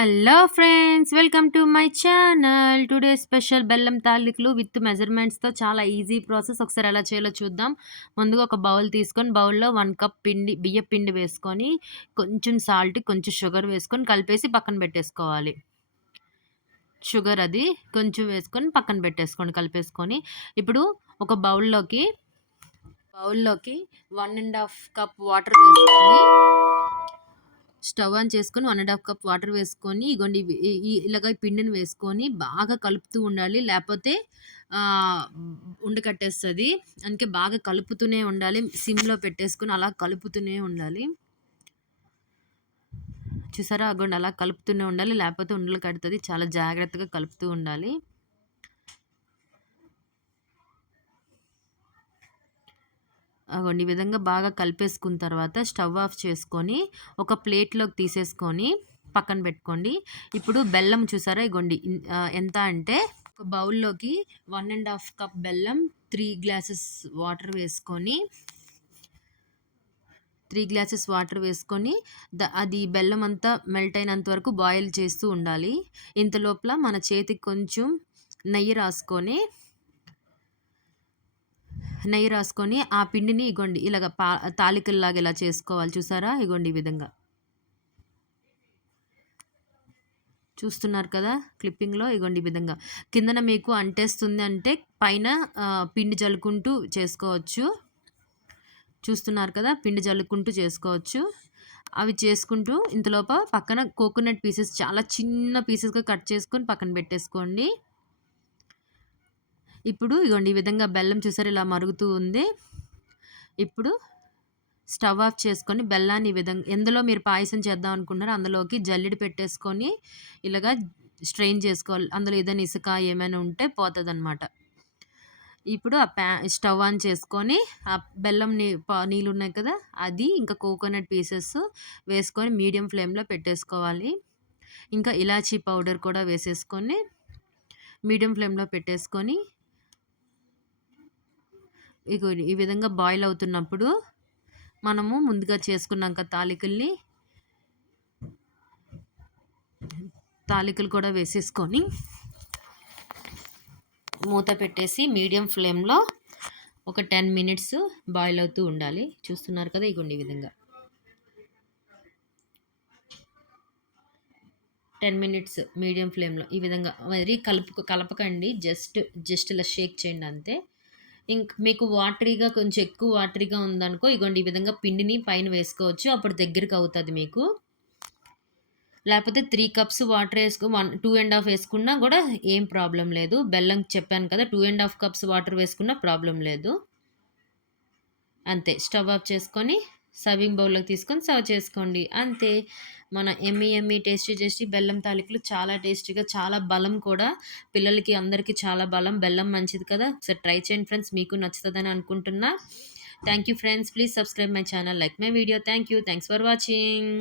Hello friends, welcome to my channel. Today special బెల్లం తాలికలు with మెజర్మెంట్స్తో చాలా easy process. ఒకసారి ఎలా చేయాలో చూద్దాం. ముందుగా ఒక బౌల్ తీసుకొని బౌల్లో 1 కప్ బియ్య పిండి వేసుకొని కొంచెం సాల్ట్, కొంచెం షుగర్ వేసుకొని కలిపేసి పక్కన పెట్టేసుకోవాలి. షుగర్ అది కొంచెం వేసుకొని పక్కన పెట్టేసుకోండి కలిపేసుకొని. ఇప్పుడు ఒక బౌల్లోకి 1.5 కప్ వాటర్ వేసుకొని స్టవ్ ఆన్ చేసుకొని 1.5 కప్ వాటర్ వేసుకొని ఇగోండి ఇలాగ పిండిని వేసుకొని బాగా కలుపుతూ ఉండాలి. లేకపోతే ఉండకట్టేస్తది. అందుకే బాగా కలుపుతూనే ఉండాలి. సిమ్‌లో పెట్టేసుకొని అలా కలుపుతూనే ఉండాలి. చూసారా? అగోండి అలా కలుపుతూనే ఉండాలి. లేకపోతే ఉండలు కడతది. చాలా జాగ్రత్తగా కలుపుతూ ఉండాలి. అగోండి ఈ విధంగా బాగా కలిపేసుకున్న తర్వాత స్టవ్ ఆఫ్ చేసుకొని ఒక ప్లేట్‌లోకి తీసేసుకొని పక్కన పెట్టుకోండి. ఇప్పుడు బెల్లం చూసారా? ఇగోండి ఎంత అంటే ఒక బౌల్‌లోకి 1.5 కప్ బెల్లం, 3 గ్లాసెస్ వాటర్ వేసుకొని 3 గ్లాసెస్ వాటర్ వేసుకొని అది బెల్లం అంతా మెల్ట్ అయినంత వరకు బాయిల్ చేస్తూ ఉండాలి. ఇంత లోపల మన చేతికి కొంచెం నెయ్యి రాసుకొని ఆ పిండిని ఇగోండి ఇలాగ తాలికల్లాగా ఇలా చేసుకోవాలి. చూసారా? ఇగోండి ఈ విధంగా. చూస్తున్నారు కదా క్లిప్పింగ్‌లో? ఇగోండి ఈ విధంగా. కిందన మీకు అంటేస్తుంది అంటే పైన పిండి జల్లుకుంటూ చేసుకోవచ్చు. చూస్తున్నారు కదా? పిండి జల్లుకుంటూ చేసుకోవచ్చు. అవి చేసుకుంటూ ఇంతలోప పక్కన కోకోనట్ పీసెస్ చాలా చిన్న పీసెస్‌గా కట్ చేసుకొని పక్కన పెట్టేసుకోండి. ఇప్పుడు ఇగోండి ఈ విధంగా బెల్లం చూసారా? ఇలా మరుగుతూ ఉంది. ఇప్పుడు స్టవ్ ఆఫ్ చేసుకొని బెల్లాన్ని ఈ విధంగా ఎందులో మీరు పాయసం చేద్దాం అనుకుంటున్నారో అందులోకి జల్లెడ పెట్టేసుకొని ఇలాగా స్ట్రెయిన్ చేసుకోవాలి. అందులో ఏదైనా ఇసుక ఏమైనా ఉంటే పోతదనమాట. ఇప్పుడు స్టవ్ ఆన్ చేసుకొని ఆ బెల్లం నీళ్ళున్నాయి కదా! అది ఇంకా కోకోనట్ పీసెస్ వేసుకొని మీడియం ఫ్లేమ్‌లో పెట్టేసుకోవాలి. ఇంకా ఇలాచీ పౌడర్ కూడా వేసేసుకొని మీడియం ఫ్లేమ్‌లో పెట్టేసుకొని ఇగో ఈ విధంగా బాయిల్ అవుతున్నప్పుడు మనము ముందుగా చేసుకున్నాం కదా తాలికలు కూడా వేసేసుకొని మూత పెట్టేసి మీడియం ఫ్లేమ్‌లో ఒక 10 మినిట్స్ బాయిల్ అవుతూ ఉండాలి. చూస్తున్నారు కదా? ఇగోండి ఈ విధంగా 10 మినిట్స్ మీడియం ఫ్లేమ్‌లో ఈ విధంగా మరి కలపకండి. జస్ట్ ఇలా షేక్ చేయండి అంతే. మీకు కొంచెం ఎక్కువ వాటరీగా ఉందనుకో ఇగోండి ఈ విధంగా పిండిని పైన వేసుకోవచ్చు. అప్పుడు దగ్గరికి అవుతది మీకు. లేకపోతే 3 కప్స్ వాటర్ 2.5 వేసుకున్నా కూడా ఏం ప్రాబ్లమ్ లేదు. బెల్లం చెప్పాను కదా! 2.5 కప్స్ వాటర్ వేసుకున్నా ప్రాబ్లమ్ లేదు. అంతే. స్టవ్ ఆఫ్ చేసుకొని సర్వింగ్ బౌల్‌లోకి తీసుకొని సర్వ్ చేసుకోండి. అంతే. మన యమ్మీ టేస్టీ బెల్లం తాలికలు చాలా టేస్టీగా, చాలా బలం కూడా. పిల్లలకి అందరికీ చాలా బలం. బెల్లం మంచిది కదా! ఒకసారి ట్రై చేయండి ఫ్రెండ్స్. మీకు నచ్చుతదని అనుకుంటున్నా. Thank you friends. Please subscribe my channel. Like my video. Thank you. Thanks for watching.